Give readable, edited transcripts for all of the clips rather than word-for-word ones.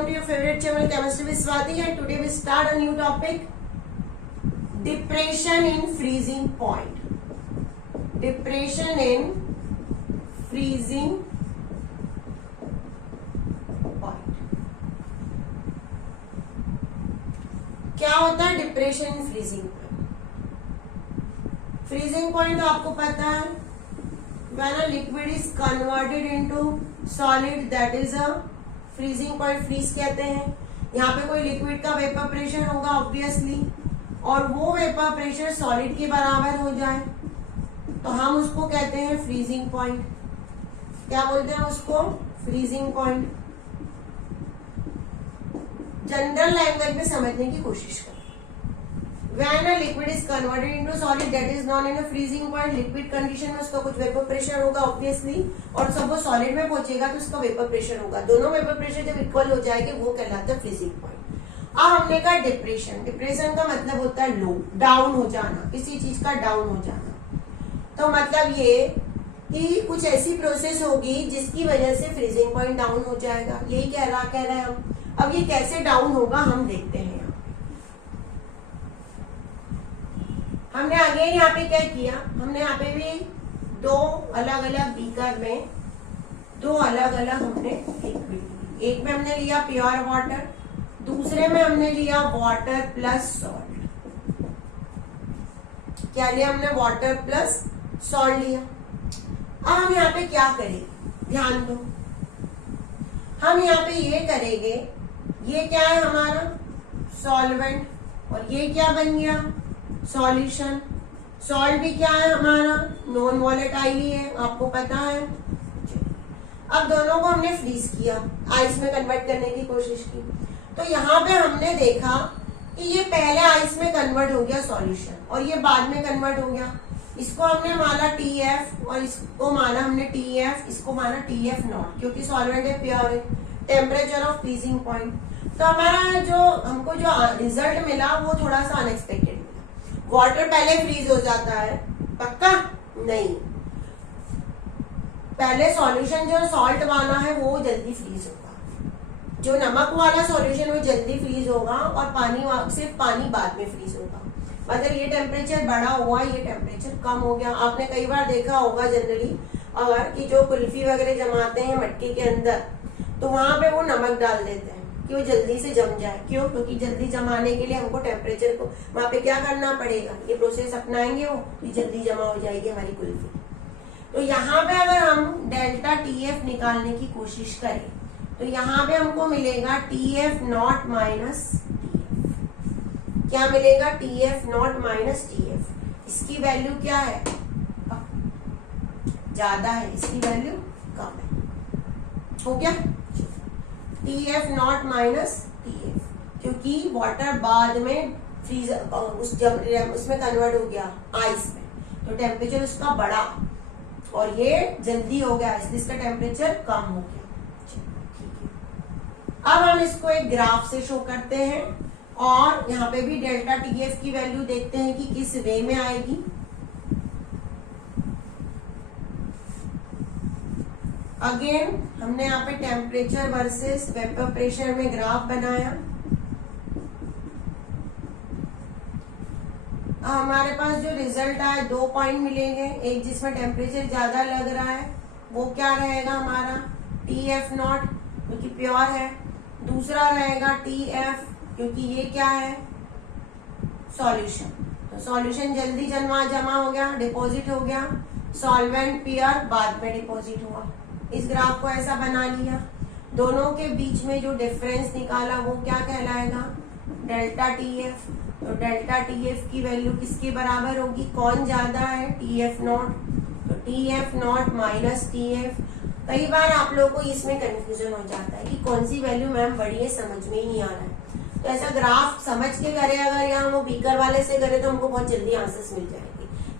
welcome to your favorite channel Chemistry with Swati, and today we start a new topic, depression in freezing point. Depression in freezing point. क्या होता है depression in freezing point? Freezing point तो आपको पता है, when a liquid is converted into solid, that is a freezing point. Freeze कहते हैं। यहाँ पे कोई लिक्विड का वेपर प्रेशर होगा ऑब्वियसली, और वो वेपर प्रेशर सॉलिड के बराबर हो जाए तो हम उसको कहते हैं फ्रीजिंग पॉइंट। क्या बोलते हैं उसको? Freezing point. जनरल लैंग्वेज में समझने की कोशिश करें। When a liquid is converted into solid, that is known as a freezing point. Liquid condition में उसका कुछ वेपर प्रेशर होगा ऑब्वियसली, और जब वो सॉलिड में पहुंचेगा तो उसका वेपर प्रेशर होगा। दोनों वेपर प्रेशर जब इक्वल हो जाएंगे वो कहलाता है फ्रीजिंग पॉइंट। अब हमने कहा डिप्रेशन। डिप्रेशन का मतलब होता है लो, डाउन हो जाना, किसी चीज का डाउन हो जाना। तो मतलब ये कि कुछ ऐसी प्रोसेस होगी जिसकी वजह से फ्रीजिंग पॉइंट डाउन हो जाएगा। यही कह रहे हैं हम। अब ये कैसे डाउन होगा हम देखते हैं। हमने आगे यहाँ पे क्या किया, हमने यहाँ पे भी दो अलग अलग बीकर में दो अलग अलग हमने लिक्विड, एक में हमने लिया प्योर वाटर, दूसरे में हमने लिया वाटर प्लस सॉल्ट। क्या लिया हमने? वाटर प्लस सॉल्ट लिया। अब हम यहाँ पे क्या करेंगे, ध्यान दो। हम यहाँ पे ये करेंगे, ये क्या है हमारा सॉल्वेंट, और ये क्या बन गया सॉल्यूशन। सॉल्ट भी क्या है हमारा नॉन वॉलेटाइल ही है, आपको पता है। अब दोनों को हमने फ्रीज किया, आइस में कन्वर्ट करने की कोशिश की। तो यहाँ पे हमने देखा कि ये पहले आइस में कन्वर्ट हो गया सॉल्यूशन, और ये बाद में कन्वर्ट हो गया। इसको हमने माना TF, और इसको माना हमने TF, इसको माना TF नॉट, क्योंकि सॉल्वेंट है, प्योर है। Temperature of freezing point. तो हमारा जो हमको जो रिजल्ट मिला वो थोड़ा सा अनएक्सपेक्टेड। वाटर पहले फ्रीज हो जाता है, पक्का नहीं। पहले सॉल्यूशन जो सॉल्ट वाला है वो जल्दी फ्रीज होगा, जो नमक वाला सॉल्यूशन वो जल्दी फ्रीज होगा, और पानी सिर्फ पानी बाद में फ्रीज होगा। मतलब ये टेम्परेचर बढ़ा हुआ, ये टेम्परेचर कम हो गया। आपने कई बार देखा होगा जनरली अगर कि जो कुल्फी वगैरह जमाते हैं मटके के अंदर, तो वहां पे वो नमक डाल देते हैं कि वो जल्दी से जम जाए। क्यों? क्योंकि जल्दी जमाने के लिए हमको टेम्परेचर को वहां पे क्या करना पड़ेगा, ये प्रोसेस अपनाएंगे वो, तो जल्दी जमा हो जाएगी हमारी कुल्फी। तो यहाँ पे अगर हम डेल्टा TF निकालने की कोशिश करें तो यहाँ पे हमको मिलेगा TF नॉट माइनस TF। क्या मिलेगा? TF not minus TF। इसकी वैल्यू क्या है? ज्यादा है, इसकी वैल्यू कम है। हो गया? TF नॉट माइनस TF, क्योंकि वाटर बाद में फ्रीज उसमें कन्वर्ट हो गया आइस में, तो टेम्परेचर उसका बढ़ा और ये जल्दी हो गया, इसलिए इसका टेम्परेचर कम हो गया। ठीक है। अब हम इसको एक ग्राफ से शो करते हैं, और यहाँ पे भी डेल्टा TF की वैल्यू देखते हैं कि किस वे में आएगी। अगेन हमने यहाँ पे टेम्परेचर वर्सेस वेपर प्रेशर में ग्राफ बनाया। हमारे पास जो रिजल्ट आया, दो पॉइंट मिलेंगे। एक जिसमें टेम्परेचर ज्यादा लग रहा है वो क्या रहेगा हमारा TF नॉट, क्योंकि प्योर है। दूसरा रहेगा TF, क्योंकि ये क्या है सॉल्यूशन। तो सॉल्यूशन जल्दी जमा हो गया, डिपॉजिट हो गया। सॉल्वेंट प्योर बाद में डिपॉजिट हुआ। इस ग्राफ को ऐसा बना लिया। दोनों के बीच में जो डिफरेंस निकाला वो क्या कहलाएगा? Delta TF। तो डेल्टा TF की वैल्यू किसके बराबर होगी? कौन ज्यादा है? TF not. तो TF नॉट माइनस TF। कई बार आप लोगों को इसमें कंफ्यूजन हो जाता है कि कौन सी वैल्यू मैम बड़ी है, समझ में ही नहीं आ रहा है। तो ऐसा ग्राफ समझ के करे, अगर यहाँ वो बीकर वाले से करे तो हमको बहुत जल्दी आंसर्स मिल जाएंगे।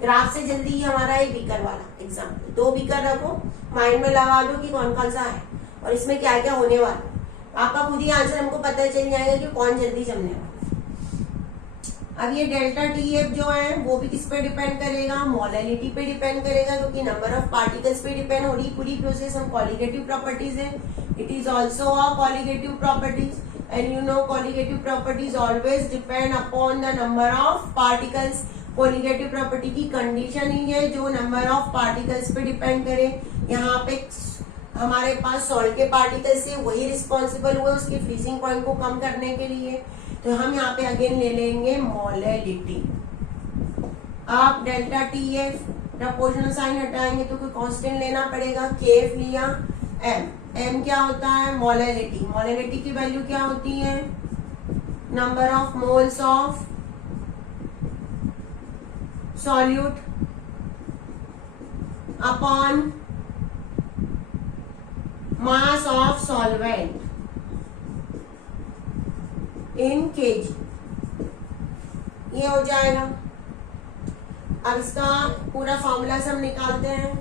ग्राफ से जल्दी ही हमारा एक बीकर वाला एग्जाम्पल, दो बीकर रखो, माइंड में लगा लो कि कौन कौन सा है और इसमें क्या क्या होने वाला है। आपका खुद ही आंसर हमको पता चल जाएगा कि कौन जल्दी जमने वाला है। अब ये डेल्टा TF जो है वो भी किस पे डिपेंड करेगा? मोलैलिटी पे डिपेंड करेगा, क्योंकि नंबर ऑफ पार्टिकल्स पे डिपेंड हो रही पूरी प्रोसेस। हम क्वालिटेटिव प्रॉपर्टीज है, It is also a colligative properties, and you know colligative properties always depend upon the number of particles. colligative property की कंडीशन ही है जो नंबर ऑफ पार्टिकल्स पे डिपेंड करे। यहाँ पे हमारे पास सॉल्ट के पार्टिकल्स से वही रिस्पॉन्सिबल हुए उसके फ्रीजिंग पॉइंट को कम करने के लिए। तो हम यहाँ पे अगेन ले लेंगे मोलैलिटी। आप delta T F proportional sign हटाएंगे तो कोई कांस्टेंट लेना पड़ेगा। के एफ लिया, एम क्या होता है मोलैलिटी। मोलैलिटी की वैल्यू क्या होती है number of moles of solute upon mass of solvent in KG. ये हो जाएगा। अब इसका पूरा फॉर्मूला सब निकालते हैं।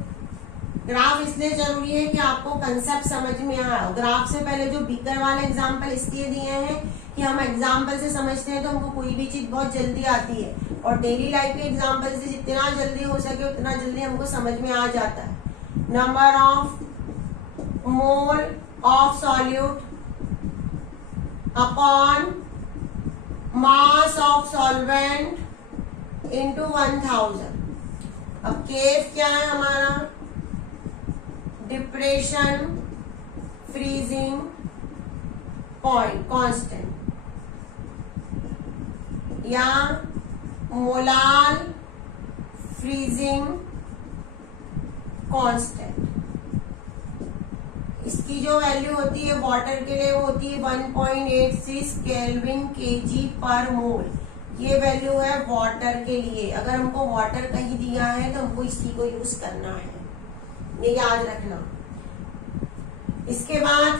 ग्राफ इसलिए जरूरी है कि आपको कंसेप्ट समझ में आए। ग्राफ से पहले जो बीकर वाले एग्जाम्पल इसलिए दिए हैं कि हम एग्जाम्पल से समझते हैं तो हमको कोई भी चीज बहुत जल्दी आती है, और डेली लाइफ के एग्जाम्पल से जितना जल्दी हो सके उतना जल्दी हमको समझ में आ जाता है। Number of mole of solute upon mass of solvent into 1000। अब केफ क्या है हमारा डिप्रेशन फ्रीजिंग पॉइंट कांस्टेंट या मोलार फ्रीजिंग कांस्टेंट। इसकी जो वैल्यू होती है वाटर के लिए वो होती है 1.86 केल्विन केजी पर मोल। ये वैल्यू है वाटर के लिए। अगर हमको वाटर कहीं दिया है तो हमको इसी को यूज करना है, ये याद रखना। इसके बाद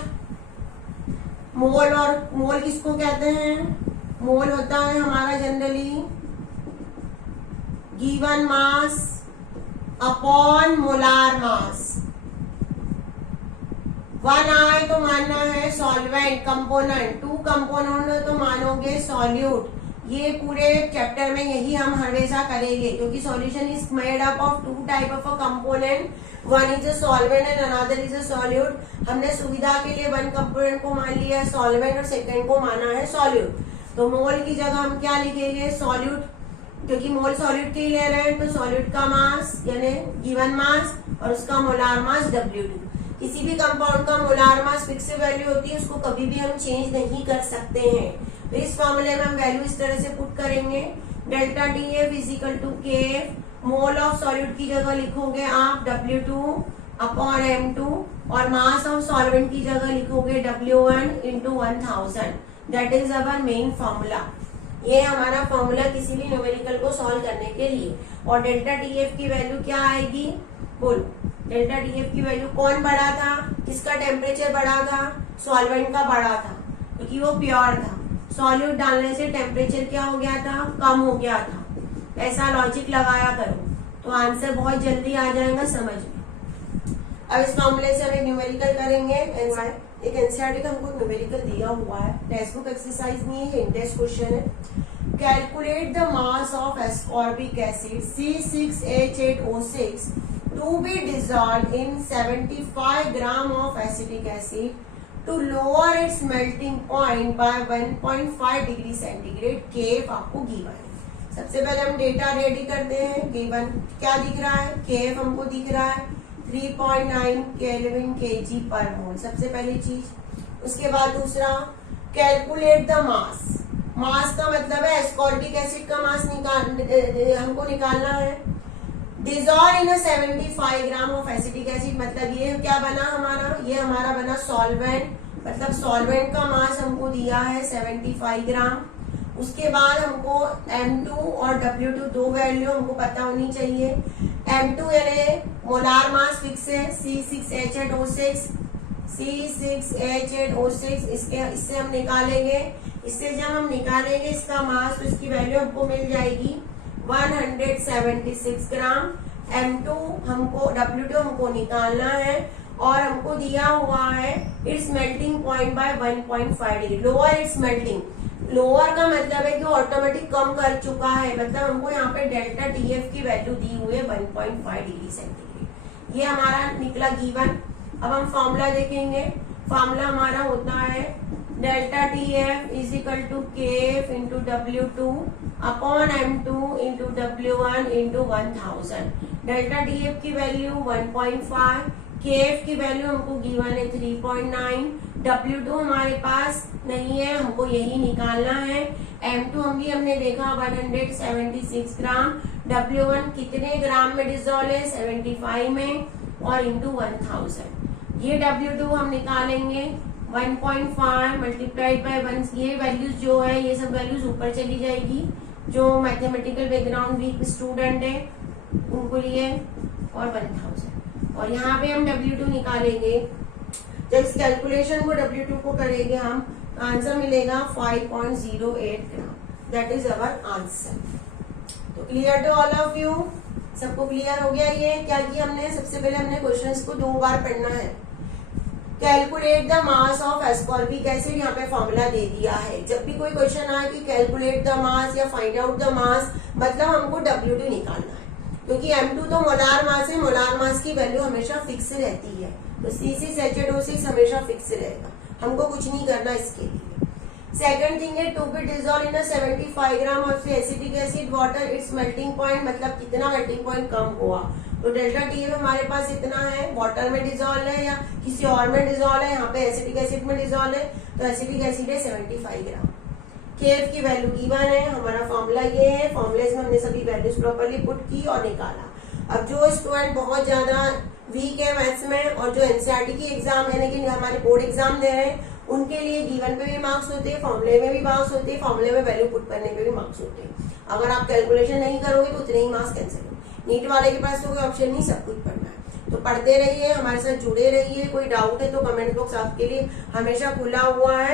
मोल, और मोल किसको कहते हैं मोल होता है हमारा generally given mass upon molar mass. 1 आए तो मानना है सॉल्वेंट कंपोनेंट, 2 कंपोनेंट तो मानोगे सॉल्यूट। ये पूरे चैप्टर में यही हम हमेशा करेंगे क्योंकि solution is made up of 2 type of a component, 1 is a solvent and another is a solute. हमने सुविधा के लिए 1 कंपोनेंट को मान लिया है सॉल्वेंट और सेकंड को माना है सॉल्यूट। तो मोल की जगह हम क्या लिखेंगे सॉल्यूट, क्योंकि मोल सॉल्यूट के ही ले रहे हैं तो सॉल्यूट का मास यानी गिवन मास और उसका मोलार मास W2। किसी भी कंपाउंड का मोलार मास फिक्स वैल्यू होती है, उसको कभी भी हम चेंज नहीं कर सकते हैं। तो इस फॉर्मूले में हम वैल्यू इस तरह से पुट करेंगे delta D F is equal to K mole of solute की जगह लिखोगे आप W2 अपॉन M2 और मास ऑफ सॉल्वेंट की जगह लिखोगे W1 into 1000। That is our main formula. ये हमारा फॉर्मूला किसी भी न्यूमेरिकल को सॉल्व करने के लिए। और डेल्टा डी एफ की वैल्यू क्या आएगी बोलो। डेल्टा डी एफ की वैल्यू कौन बढ़ा था, किसका टेम्परेचर बढ़ा था सॉल्वेंट का बढ़ा था क्योंकि वो प्योर था। सॉल्यूट डालने से टेम्परेचर क्या हो गया था कम हो गया था। ऐसा लॉजिक लगाया करो तो आंसर बहुत जल्दी आ जाएगा समझ में। अब इस फॉर्मूले से हम एक न्यूमेरिकल करेंगे। एक एनसीईआरटी का हमको न्यूमेरिकल दिया हुआ है, टेक्स्ट बुक एक्सरसाइज नहीं है, इंटेस्ट क्वेश्चन है। Calculate the mass of ascorbic acid C6H8O6 to be dissolved in 75 gram of acetic acid to lower its melting point by 1.5 degree centigrade. केफ आपको गिवन है। सबसे पहले हम डेटा रेडी करते हैं। गिवन क्या दिख रहा है केफ हमको दिख रहा है 3.9 केल्विन केजी पर मोल, सबसे पहली चीज। उसके बाद दूसरा कैलकुलेट द मास। मास का मतलब है एस्कॉर्बिक एसिड का मास हमको निकालना है। Dissolve in 75 gram of acetic acid, मतलब ये क्या बना हमारा, ये हमारा बना सॉल्वेंट, मतलब सॉल्वेंट का मास हमको दिया है 75 ग्राम। उसके बाद हमको M2 और W2 दो वैल्यू हमको पता होनी चाहिए। M2 यानी मोलार मास फिक्स है C6H8O6, इससे हम निकालेंगे। इससे जब हम निकालेंगे इसका मास तो इसकी वैल्यू हमको मिल जाएगी 176 ग्राम। M2 हमको W2 हमको निकालना है और हमको दिया हुआ है it's melting point by 1.5 degree. Lower it's melting, lower का मतलब है कि ऑटोमेटिक कम कर चुका है, मतलब हमको यहाँ पे डेल्टा TF की वैल्यू दी हुई है 1.5 डिग्री सेंटीग्रेड। ये हमारा निकला गिवन। अब हम फॉर्मूला देखेंगे। फार्मूला हमारा होता है delta TF is equal to KF into W2 upon M2 into W1 into 1000। Delta TF की वैल्यू 1.5, KF की वैल्यू हमको गिवन है 3.9, W2 हमारे पास नहीं है, हमको यही निकालना है। M2 हमने देखा 176 ग्राम, W1 कितने ग्राम में डिजोल्व है 75 में, और इंटू 1000। ये W2 हम निकालेंगे 1.5 मल्टीप्लाइड बाय 1। ये वैल्यूज जो है ये सब वैल्यूज ऊपर चली जाएगी, जो मैथमेटिकल बैकग्राउंड वीक स्टूडेंट है उनको लिए, और 1000। और यहाँ पे हम W2 निकालेंगे। जब इस कैलकुलेशन को W2 को करेंगे हम, आंसर मिलेगा 5.08 gram. That is our answer. तो clear to all of you? सबको क्लियर हो गया? ये क्या किया हमने, सबसे पहले हमने क्वेश्चंस को 2 बार पढ़ना है। Calculate the mass of ascorbic acid, यहाँ पे फॉर्मूला दे दिया है। जब भी कोई क्वेश्चन आए कि कैलकुलेट द मास या फाइंड आउट द मास, मतलब हमको W2 निकालना है, क्योंकि M2 तो मोलार मास है, मोलार मास की वैल्यू हमेशा फिक्स रहती है, तो C6H8O6 हमेशा फिक्स रहेगा, हमको कुछ नहीं करना इसके लिए। सेकंड थिंग है to be dissolve in 75 gram of acetic acid water, it's melting point, मतलब कितना मेल्टिंग पॉइंट कम हुआ। तो डेल्टा TF हमारे पास इतना है, वाटर में डिजोल्व है या किसी और में डिजोल्व है, यहाँ पे एसिटिक एसिड में डिजोल्व है, तो एसिटिक एसिड है 75 ग्राम। KF की वैल्यू गिवन है, हमारा फॉर्मूला ये है, फॉर्मूले में हमने सभी वैल्यूज प्रॉपर्ली पुट की और निकाला। अब जो स्टूडेंट बहुत ज्यादा वीक है मैथ्स में, और जो NCERT की एग्जाम है लेकिन हमारे बोर्ड एग्जाम दे रहे हैं, उनके लिए गिवन पे भी मार्क्स होते हैं, फॉर्मूले में भी मार्क्स होते हैं, फॉर्मूले में वैल्यू पुट करने पे भी मार्क्स होते हैं। अगर आप कैलकुलेशन नहीं करोगे तो उतने ही मार्क्स कैंसिल होंगे। नीट वाले के पास तो कोई ऑप्शन नहीं, सब कुछ पढ़ना है। तो पढ़ते रहिए, हमारे साथ जुड़े रहिए। कोई डाउट है तो कमेंट बॉक्स आपके लिए हमेशा खुला हुआ है।